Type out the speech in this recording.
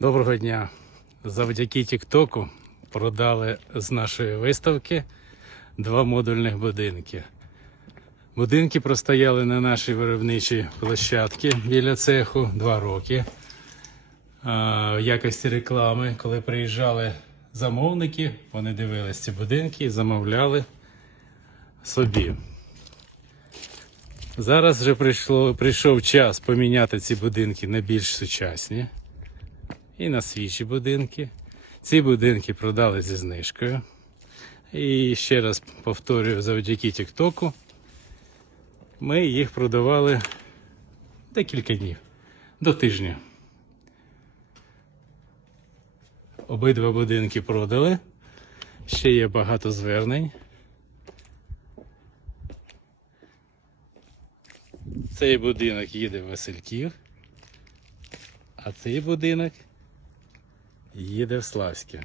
Доброго дня! Завдяки Тіктоку продали з нашої виставки два модульних будинки. Будинки простояли на нашій виробничій площадці біля цеху два роки. В якості реклами, коли приїжджали замовники, вони дивились ці будинки і замовляли собі. Зараз вже прийшло, прийшов час поміняти ці будинки на більш сучасні і на свіжі будинки. Ці будинки продали зі знижкою. І ще раз повторюю, завдяки Тіктоку ми їх продавали декілька днів до тижня. Обидва будинки продали. Ще є багато звернень. Цей будинок їде в Васильків, а цей будинок їде в Славське.